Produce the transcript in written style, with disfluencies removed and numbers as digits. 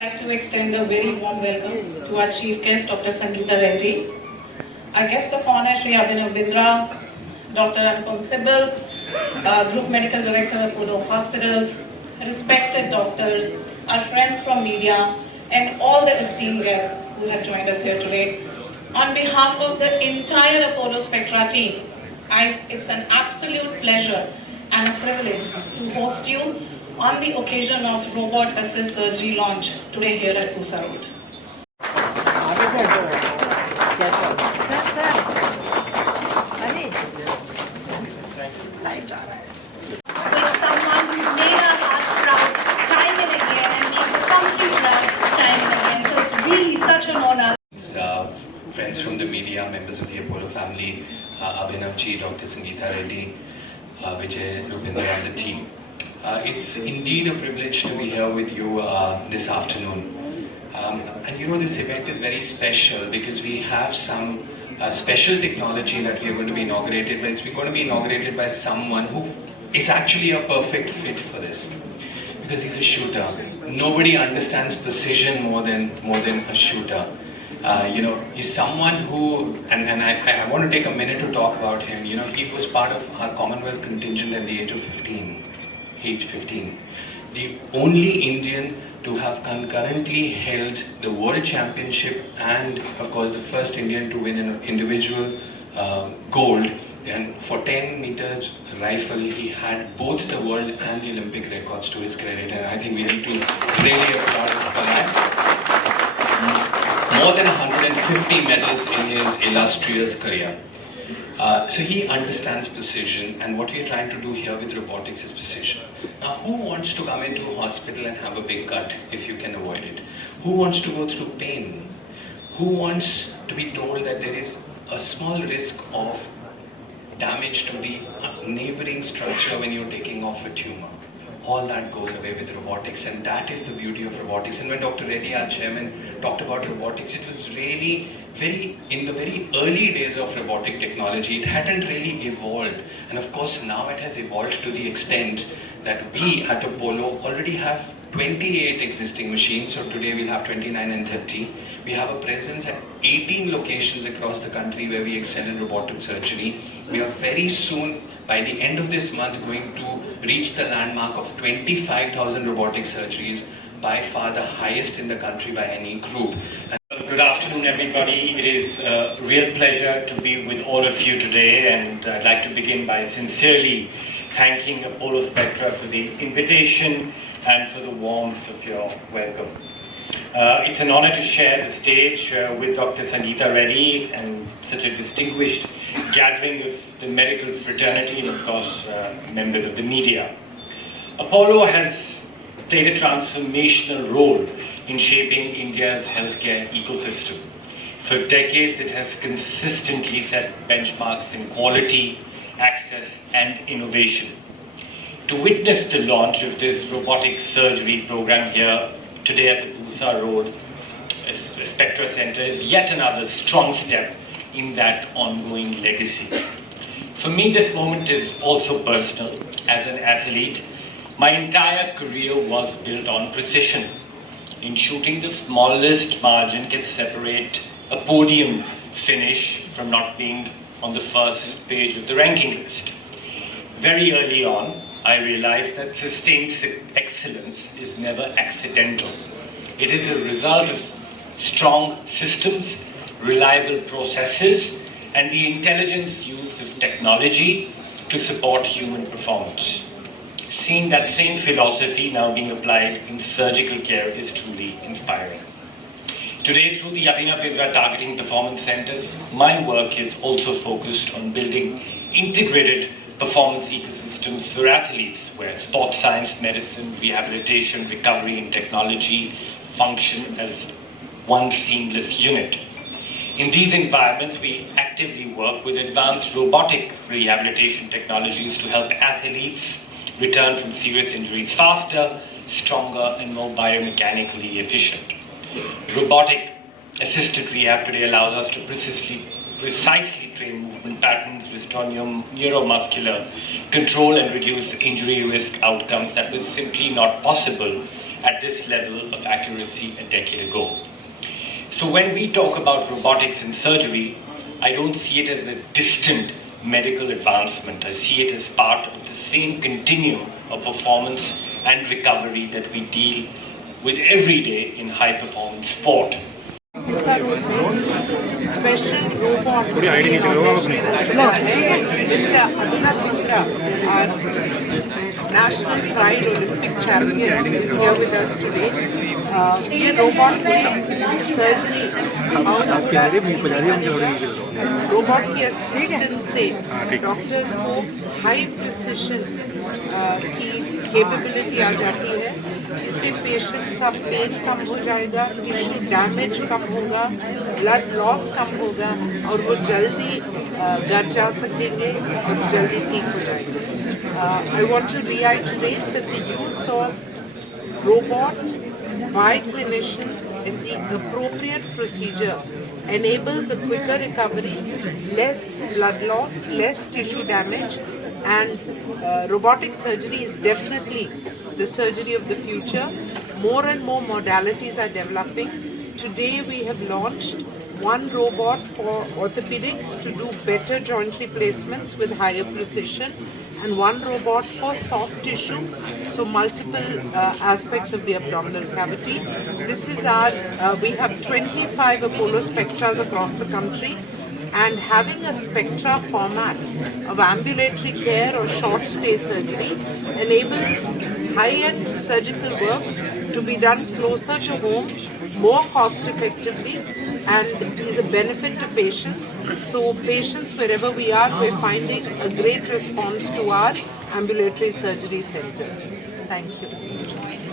I'd like to extend a very warm welcome to our chief guest, Dr. Sangeeta Reddy. Our guest of honor, Shri Abhinav Bindra, Dr. Anupam Sibal, Group Medical Director of Apollo Hospitals, respected doctors, our friends from media, and all the esteemed guests who have joined us here today. On behalf of the entire Apollo Spectra team, it's an absolute pleasure and a privilege to host you on the occasion of Robot Assist Surgery launch today here at Pusa Road. With someone who's made our hearts proud time and again and made the country proud time and again. So it's really such an honor. Friends from the media, members of the Apollo family, Abhinav Ji, Dr. Sangeeta Reddy, Vijay, Rupindra and the team. It's indeed a privilege to be here with you this afternoon. And you know, this event is very special because we have some special technology that we are going to be inaugurated by. It's going to be inaugurated by someone who is actually a perfect fit for this because he's a shooter. Nobody understands precision more than a shooter. You know, he's someone who, and I want to take a minute to talk about him. You know, he was part of our Commonwealth contingent at the age of 15. The only Indian to have concurrently held the World Championship and, of course, the first Indian to win an individual gold. And for 10 meters rifle, he had both the world and the Olympic records to his credit. And I think we need to really applaud him for that. More than 150 medals in his illustrious career. So he understands precision, and what we are trying to do here with robotics is precision. Now, who wants to come into a hospital and have a big cut if you can avoid it? Who wants to go through pain? Who wants to be told that there is a small risk of damage to the neighboring structure when you're taking off a tumor? All that goes away with robotics, and that is the beauty of robotics. And when Dr. Reddy, our chairman, talked about robotics, it was really in the very early days of robotic technology. It hadn't really evolved, and of course now it has evolved to the extent that we at Apollo already have 28 existing machines. So today we'll have 29 and 30. We have a presence at 18 locations across the country where we excel in robotic surgery. We are very soon, by the end of this month, going to reach the landmark of 25,000 robotic surgeries, by far the highest in the country by any group. Good afternoon, everybody. It is a real pleasure to be with all of you today, and I'd like to begin by sincerely thanking Apollo Spectra for the invitation and for the warmth of your welcome. It's an honor to share the stage with Dr. Sangeeta Reddy and such a distinguished gathering of the medical fraternity and, of course, members of the media. Apollo has played a transformational role in shaping India's healthcare ecosystem. For decades, it has consistently set benchmarks in quality, access, and innovation. To witness the launch of this robotic surgery program here today at the Pusa Road Spectra Center is yet another strong step in that ongoing legacy. For me, this moment is also personal. As an athlete, my entire career was built on precision. In shooting, the smallest margin can separate a podium finish from not being on the first page of the ranking list. Very early on, I realized that sustained excellence is never accidental. It is a result of strong systems, reliable processes, and the intelligent use of technology to support human performance. Seeing that same philosophy now being applied in surgical care is truly inspiring. Today, through the Abhinav Bindra Targeting Performance Centers, my work is also focused on building integrated performance ecosystems for athletes, where sports science, medicine, rehabilitation, recovery, and technology function as one seamless unit. In these environments, we actively work with advanced robotic rehabilitation technologies to help athletes return from serious injuries faster, stronger, and more biomechanically efficient. Robotic assisted rehab today allows us to precisely train movement patterns, restore neuromuscular control, and reduce injury risk outcomes that was simply not possible at this level of accuracy a decade ago. So when we talk about robotics in surgery, I don't see it as a distant medical advancement. I see it as part of the same continuum of performance and recovery that we deal with every day in high-performance sport. Special robot Mr. our national pride Olympic champion is here with us today. Robot surgery robot की assistance से doctors को high precision की capability आ जाती है, जिससे patient का pen कम हो जाएगा, टिश्यू डैमेज कम होगा, ब्लड लॉस कम होगा और वो जल्दी घर जा सकेंगे और जल्दी ठीक हो जाएंगे. I want to reiterate that the use of robot by clinicians in the appropriate procedure enables a quicker recovery, less blood loss, less tissue damage, and robotic surgery is definitely the surgery of the future. More and more modalities are developing. Today we have launched one robot for orthopedics to do better joint replacements with higher precision, and one robot for soft tissue, so multiple aspects of the abdominal cavity. This is we have 25 Apollo Spectras across the country, and having a Spectra format of ambulatory care or short stay surgery enables high-end surgical work to be done closer to home, more cost effectively, and is a benefit to patients. So patients, wherever we are, we're finding a great response to our ambulatory surgery centers. Thank you.